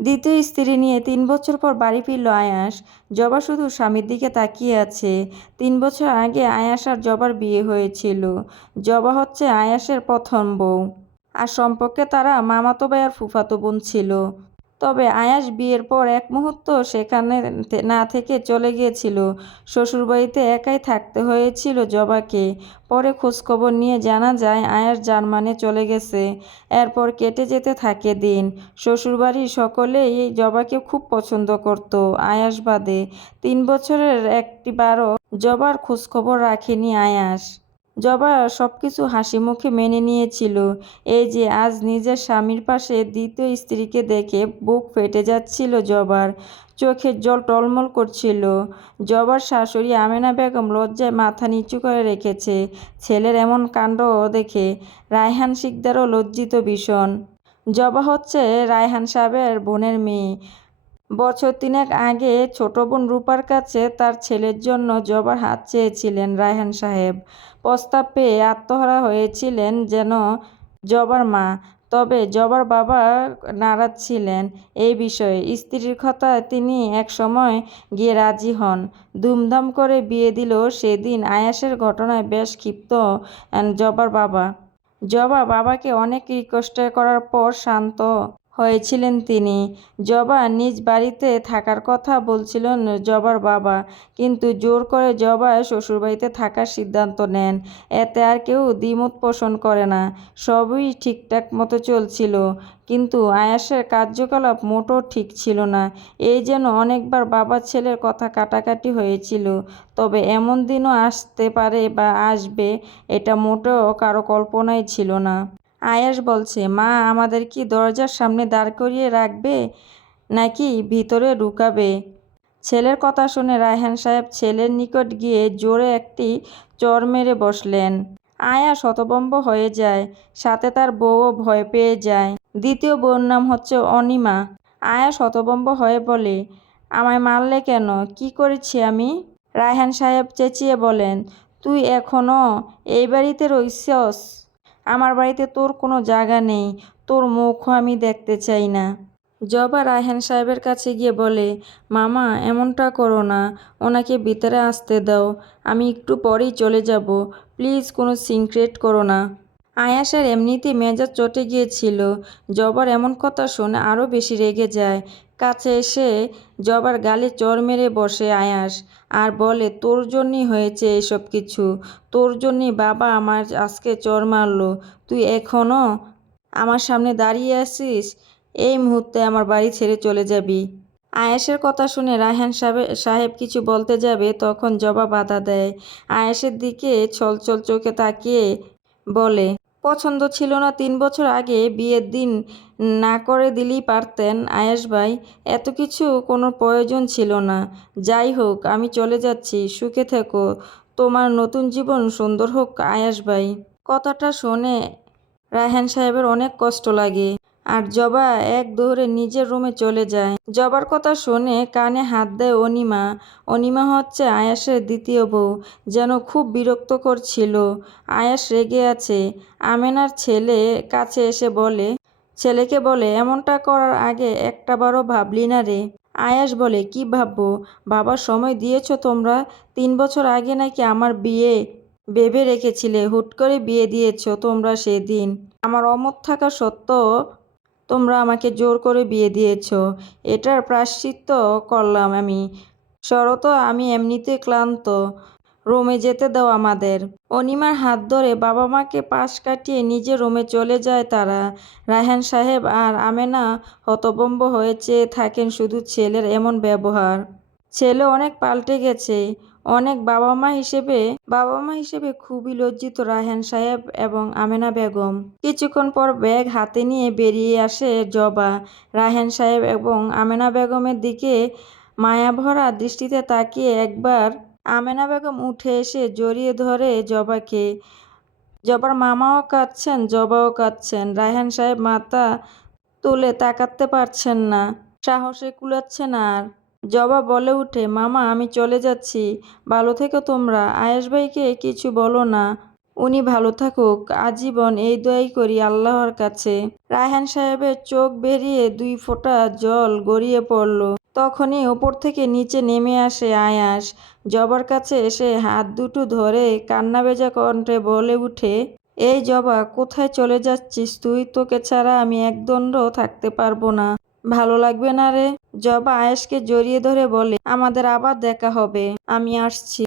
দ্বিতীয় স্ত্রী নিয়ে তিন বছর পর বাড়ি ফিরল আয়াস। জবা শুধু স্বামীর দিকে তাকিয়ে আছে। তিন বছর আগে আয়াস আর জবার বিয়ে হয়েছিল। জবা হচ্ছে আয়াসের প্রথম বউ। আর সম্পর্কে তারা মামাতো ভাই আর ফুফাতো বোন ছিল। তবে আয়াস বিয়ের পর এক মুহূর্ত সেখানে না থেকে চলে গিয়েছিল। শ্বশুরবাড়িতে একাই থাকতে হয়েছিল জবাকে। পরে খোঁজখবর নিয়ে জানা যায়, আয়াস জার্মানে চলে গেছে। এরপর কেটে যেতে থাকে দিন। শ্বশুরবাড়ির সকলেই এই জবাকে খুব পছন্দ করত, আয়াস বাদে। তিন বছরের একটি একটিবারও জবার খোঁজখবর রাখেনি আয়াস। জবা সব কিছু হাসি মুখে মেনে নিয়েছিল। এই যে, আজ নিজের স্বামীর পাশে দ্বিতীয় স্ত্রীকে দেখে বুক ফেটে যাচ্ছিল জবার। চোখের জল টলমল করছিল। জবার শাশুড়ি আমেনা বেগম লজ্জায় মাথা নিচু করে রেখেছে। ছেলের এমন কাণ্ড দেখে রায়হান শিকদারও লজ্জিত ভীষণ। জবা হচ্ছে রায়হান সাহেবের বোনের মেয়ে। বছর তিনেক আগে ছোট বোন রূপার কাছে তার ছেলের জন্য জবার হাত চেয়েছিলেন রায়হান সাহেব। প্রস্তাব পেয়ে আত্মহারা হয়েছিলেন যেন জবার মা। তবে জবার বাবা নারাজ ছিলেন এই বিষয়ে। স্ত্রীর কথায় তিনি এক সময় গিয়ে রাজি হন। ধুমধাম করে বিয়ে দিল সেদিন আয়াসের ঘটনায় বেশ ক্ষিপ্ত জবার বাবা। জবা বাবাকে অনেক রিকোয়েস্ট করার পর শান্ত হয়েছিলেন তিনি। জবা নিজ বাড়িতে থাকার কথা বলছিলেন জবার বাবা। কিন্তু জোর করে জবা শ্বশুরবাড়িতে থাকার সিদ্ধান্ত নেন। এতে আর কেউ দ্বিমত পোষণ করে না। সবই ঠিকঠাক মতো চলছিল। কিন্তু আয়াসের কার্যকলাপ মোটো ঠিক ছিল না। এই যেন অনেকবার বাবা ছেলের কথা কাটাকাটি হয়েছিল। তবে এমন দিনও আসতে পারে বা আসবে, এটা মোটেও কারও কল্পনাই ছিল না। আয়াস বলছে, মা, আমাদের কি দরজার সামনে দাঁড় করিয়ে রাখবে নাকি ভিতরে ঢুকাবে? ছেলের কথা শুনে রায়হান সাহেব ছেলের নিকট গিয়ে জোরে একটি চর মেরে বসলেন। আয়া শতবম্ব হয়ে যায়, সাথে তার বউও ভয় পেয়ে যায়। দ্বিতীয় বউর নাম হচ্ছে অনিমা। আয়া শতবম্ব হয়ে বলে, আমায় মারলে কেন? কি করেছি আমি? রায়হান সাহেব চেঁচিয়ে বলেন, তুই এখনও এই বাড়িতে রইছস? আমার বাড়িতে তোর কোনো জায়গা নেই, তোর মুখও আমি দেখতে চাই না। জবা রায়হান সাহেবের কাছে গিয়ে বলে, মামা, এমনটা করো না, ওনাকে ভিতরে আসতে দাও, আমি একটু পরেই চলে যাব, প্লিজ কোনো সিক্রেট করো না। আয়াসের এমনিতে মেজাজ চটে গিয়েছিল, জবার এমন কথা শুনে আরও বেশি রেগে যায় কাছে এসে জবার গালে চর মেরে বসে আয়াস। আর বলে, তোর জন্যই হয়েছে এসব কিছু। তোর জন্যই বাবা আমার আজকে চর মারলো। তুই এখনও আমার সামনে দাঁড়িয়ে আছিস? এই মুহূর্তে আমার বাড়ি ছেড়ে চলে যাবি। আয়েশের কথা শুনে রায়হান সাহেব সাহেব কিছু বলতে যাবে তখন জবা বাধা দেয়। আয়েশের দিকে ছলছল চোখে তাকিয়ে বলে পছন্দ ছিল না। তিন বছর আগে বিয়ের দিন না করে দিলেই পারতেন আয়াস ভাই। এত কিছু কোনো প্রয়োজন ছিল না। যাই হোক, আমি চলে যাচ্ছি। সুখে থেকো। তোমার নতুন জীবন সুন্দর হোক আয়াস ভাই। কথাটা শুনে রায়হান সাহেবের অনেক কষ্ট লাগে। আর জবা এক দৌড়ে নিজের রুমে চলে যায়। জবার কথা শুনে কানে হাত দেয় অনিমা। অনিমা হচ্ছে আয়াসের দ্বিতীয় বউ, যেন খুব বিরক্ত করছিল আয়াস রেগে আছে। আমেনার ছেলে কাছে এসে বলে, ছেলেকে বলে, এমনটা করার আগে একটাবারও ভাবলি না রে? আয়াস বলে, কি ভাববো? বাবার সময় দিয়েছ তোমরা? তিন বছর আগে নাকি আমার বিয়ে ভেবে রেখেছিলে। হুট করে বিয়ে দিয়েছ তোমরা সেদিন। আমার অমত থাকা সত্ত্বেও তোমরা আমাকে জোর করে বিয়ে দিয়েছ। এটার প্রাশ্চিত্য করলাম আমি। শরত আমি এমনিতে ক্লান্ত। রোমে যেতে দাও আমাদের। অনিমার হাত ধরে বাবা মাকে পাশ কাটিয়ে নিজের রোমে চলে যায় তারা। রায়হান সাহেব আর আমেনা হতবম্ব হয়ে চেয়ে থাকেন শুধু ছেলের এমন ব্যবহার। ছেলে অনেক পাল্টে গেছে। অনেক বাবা মা হিসেবে বাবা মা হিসেবে খুবই লজ্জিত রায়হান সাহেব এবং আমেনা বেগম। কিছুক্ষণ পর ব্যাগ হাতে নিয়ে বেরিয়ে আসে জবা। রায়হান সাহেব এবং আমেনা বেগমের দিকে মায়াভরা দৃষ্টিতে তাকিয়ে একবার আমেনা বেগম উঠে এসে জড়িয়ে ধরে জবাকে। জবার মামাও কাঁদছেন, জবাও কাঁদছেন। রায়হান সাহেব মাথা তুলে তাকাতে পারছেন না। সাহসে কুলাচ্ছেন আর জবা বলে উঠে, মামা, আমি চলে যাচ্ছি। ভালো থেকো তোমরা। আয়েশ ভাইকে কিছু বলো না। উনি ভালো থাকুক। আজীবন এই দোয়াই করি আল্লাহর কাছে। রায়হান সাহেবের চোখ বেরিয়ে দুই ফোঁটা জল গড়িয়ে পড়ল। তখনই ওপর থেকে নিচে নেমে আসে আয়াস জবার কাছে এসে হাত দুটো ধরে কান্না ভেজা কণ্ঠে বলে উঠে, এই জবা, কোথায় চলে যাচ্ছিস? তুই তোকে ছাড়া আমি একদণ্ড থাকতে পারব না। ভালো লাগবে না রে? জবা আয়েশকে জড়িয়ে ধরে বলে, আমাদের আবার দেখা হবে। আমি আসছি।